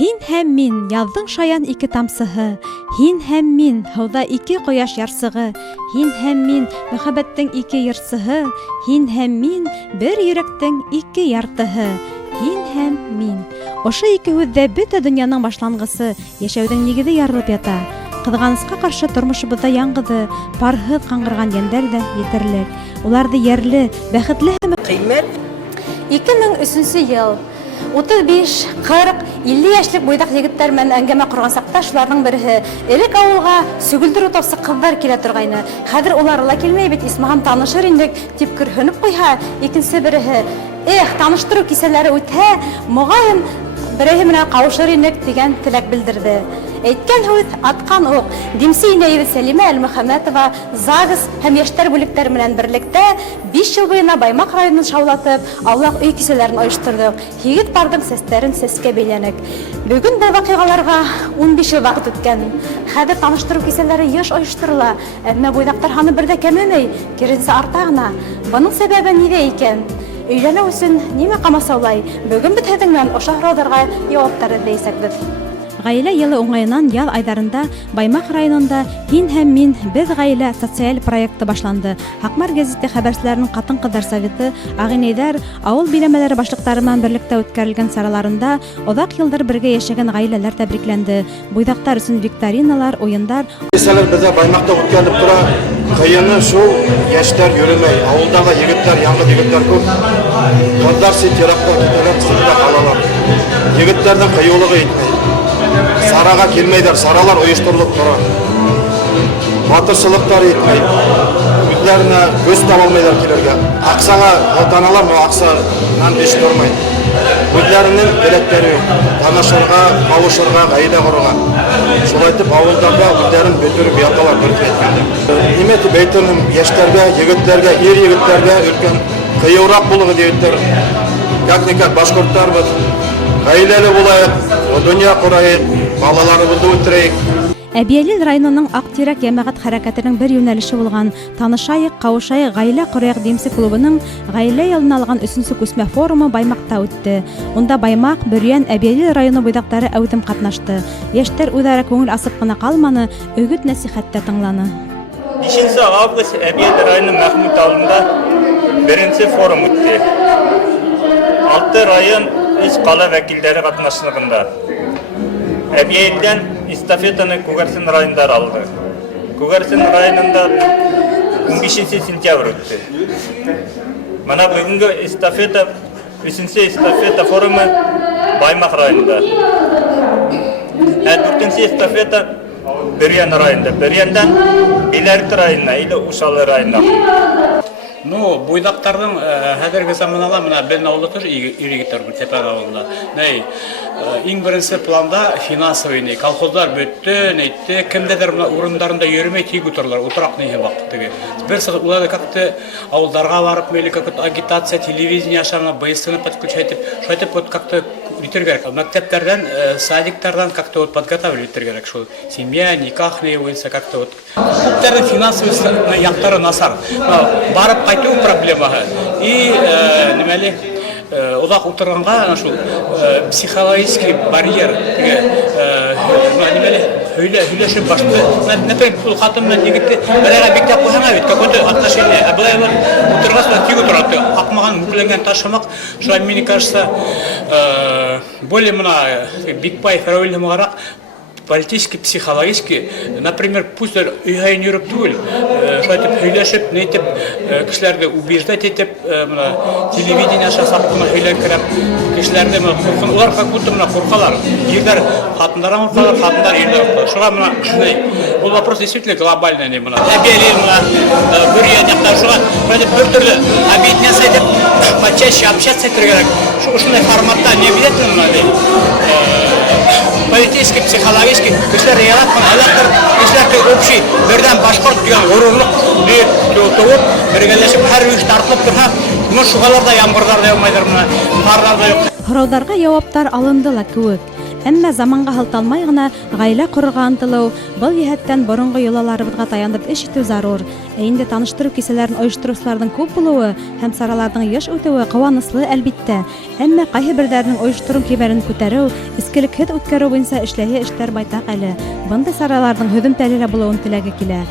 Һин һәм мин, яҙҙың шаян ике тамсыһы, һин һәм мин, һыуҙа ике ҡояш ярсығы, һин һәм мин, мөхәббәттең ике йырсыһы, һин һәм мин, бер йөрәктең ике яртыһы, һин һәм мин. Ошо ике һүҙҙә бөтә донъяның башланғысы, йәшәүҙең нигеҙе ярылып ята. Ҡыҙғанысҡа ҡаршы тормошобоҙҙа яңғыҙы, парһыҙ ҡаңғырған йәндәр ҙә етерлек. Уларҙы йәрле, бәхетле һәм ҡиммәт. 2003 йыл 35-40-50 йәшлек буйҙаҡ егеттәр менән әңгәмә ҡорған саҡта шуларҙың береһе элек ауылға сөгөлдөр утаусы ҡыҙҙар килә торғайны. Хәҙер улары ла килмәй бит, исмаһам танышыр инек тип көрһөнөп ҡуйһа, икенсе береһе таныштырыу кисәләре үтһә, моғайын береһе менән ҡауышыр инек тигән теләк белдерҙе. Әйткән һүҙ атҡан уҡ. Димсе инәйебеҙ Сәлимә Әлмөхәмәтова ЗАГС һәм йәштәр бүлектәре менән берлектә 5 йыл буйына Баймаҡ районын шаулатып, аулаҡ өй кисәләрен ойошторҙоҡ. Һигеҙ парҙың сәстәрен сәскә бәйләнек. Бөгөн был ваҡиғаларға 15 йыл ваҡыт үткән. Хәҙер таныштырыу кисәләре йыш ойошторола, әммә буйҙаҡтар һаны бер ҙә кәмемәй, киреһенсә арта ғына. Бының сәбәбе ниҙә икән? Өйләнеү өсөн нимә ҡамасаулай? Бөгөн бит һеҙҙең менән ошо һорауҙарға яуаптар эҙләйәсәкбеҙ. Ғаилә йылы уңайынан яҙ айҙарында Баймаҡ районында «Һин һәм мин, беҙ ғаилә» социаль проекты башланды. Хаҡмар гәзите хәбәрселәренең ҡатын-ҡыҙҙар советы, ағинәйҙәр, ауыл биләмәләре башлыҡтары менән берлектә үткәрелгән сараларында оҙаҡ йылдар бергә йәшәгән ғаиләләр тәбрикләнде. Буйҙаҡтар өсөн викториналар, уйындар. Кисәләр беҙҙә Баймаҡта үткәрелеп тора. Ҡыйыны шул, йәштәр йөрөмәй, ауылдағы егеттәр, яңғыҙ егеттәр күп. Ҡыҙҙар сит-йыраҡта китәләр, ситә ҡалалар. Егеттәрҙең ҡыйыулығы етмәй. Сараға килмәйҙәр, саралар ойошторолоп тора. Батырсылыҡтар етмәй. Үҙҙәренә көс таба алмайҙар килергә. Аҡсаға һалданалар, но аҡсанан эш тормай. Үҙҙәренең теләктәре юҡ. Танышырға, ҡауышырға, ғаилә ҡорорға. Шулай итеп, ауылдарҙа үҙҙәрен бөтөрөп яталар бер әйткәндә. Нимә тип әйтермен, йәштәргә, егеттәргә, ир егеттәргә өлкән ҡыйыуыраҡ булығыҙ егеттәр. Как-никак башҡорттарбыҙ. Ғаиләле булайыҡ, донъя ҡорайыҡ, балаларыбыҙҙы үҫтерәйек. Әбйәлил районының Аҡтирәк йәмәғәт хәрәкәтенең бер йүнәлеше булған «Танышайыҡ, ҡауышайыҡ, ғаилә ҡорайыҡ» Демсе клубының ғаилә йылына алған 3-нче күсмә форумы Баймаҡта үтте. Унда Баймаҡ, Бөрйән, Әбйәлил районы буйҙаҡтары әүҙем ҡатнашты. Йәштәр үҙара күңел асып ҡына ҡалманы, өгөт-нәсихәттә тыңланы. 5 август Әбйәлил районы Мәхмүт ауылында 1-нче форум үтте. 6 район 3 ҡала вәкилдәре ҡатнашлығында. Әбйәлилдән эстафетаны Күгәрсен райондар алды. Күгәрсен районында 15 сентябрь үтте. Мана бүгінгі эстафета, 3-нче эстафета форумы Баймаҡ районында. 4-нче эстафета Бөрйән районында. Бөрйәндән Биләрт районына, или Ушалы районына. Ну, буйдаҡтарҙың хәҙерге заманала мына беҙ ауылы ирегеттәр Гөлтәпән ауылында. Иң беренсе планда финансовый колхоздар бөттө, нәйтте, кемдәдер урындарында йөрөмәй тик утырлар, утыраҡ нейһе ваҡыты. Бер сығып уларҙы как-то ауылдарға барып, мели как-то агитация, телевидение ашарына БСТны подключать, шайтып вот как-то итергәрәк. Мәктәптәрҙән, садиктарҙан как-то вот подготавливать итергәрәк. Шул семья, никах не буйынса как-то вот. Күптәрҙең финансовый яҡтары насар. Барып ҡайтыу проблемаһы. И нимәле оҙаҡ ултырғанға шул психологический барьер, һөйләшеп башты. Например, ул ҡатын менән егетте бәләгә биктәп ҡуйһаң бит, какое-то отношение. Ә былай ултырғас, тик ултыраты, аҡмаған, мүкләнгән ташымаҡ. Шулай, мне кажется, более мына Бикбаев Рәүелһемғараҡ политически, психологически, например, пусть өйһәйен йөрөп түгел, шайтып һөйләшеп, нәйтеп, кешеләрҙе убеждать итеп, телевидение аша саҡлы һөйләкерәп, кешеләрҙе улар как будто ҡурҡалар. Ирҙәр ҡатындардан ҡурҡалар, ҡатындар ирҙәр ҡурҡалар. Шуға мына ул вопрос действительно глобальный мына. Әбйәлил мына Бөрйән яҡта шуға бер төрлө объединяться итеп, почаще общаться итергә кәрәк. Шундай форматта не обязательно политически, психологически, кешеләр яратман, алақтар, кешеләр общий, бердән башҡорт дигән ғорурлыҡ тыуып, бергәләшеп, һәр эш тартылып торһа, шуғаларда ямғырҙар да яумайҙар, ҡарҙар да юҡ. Һорауҙарға яуаптар алынды ла кеүек. Әммә заманға һылталмай гына гаилә ҡорорға ынтылыу, был йәһәттән боронғо йолаларыбыҙға таянып эш итеү зарур. Ә инде таныштырыу кисәләрен ойоштороусыларҙың күп булыуы һәм сараларҙың йыш үтеүе ҡыуаныслы, әлбиттә. Әммә ҡайһы берҙәренең ойоштороу кимәлен күтәреү, эскелекһеҙ үткәреү буйынса эшләйһе эштәр байтаҡ әле. Бындай сараларҙың һөҙөмтәле лә булыуын теләге килә.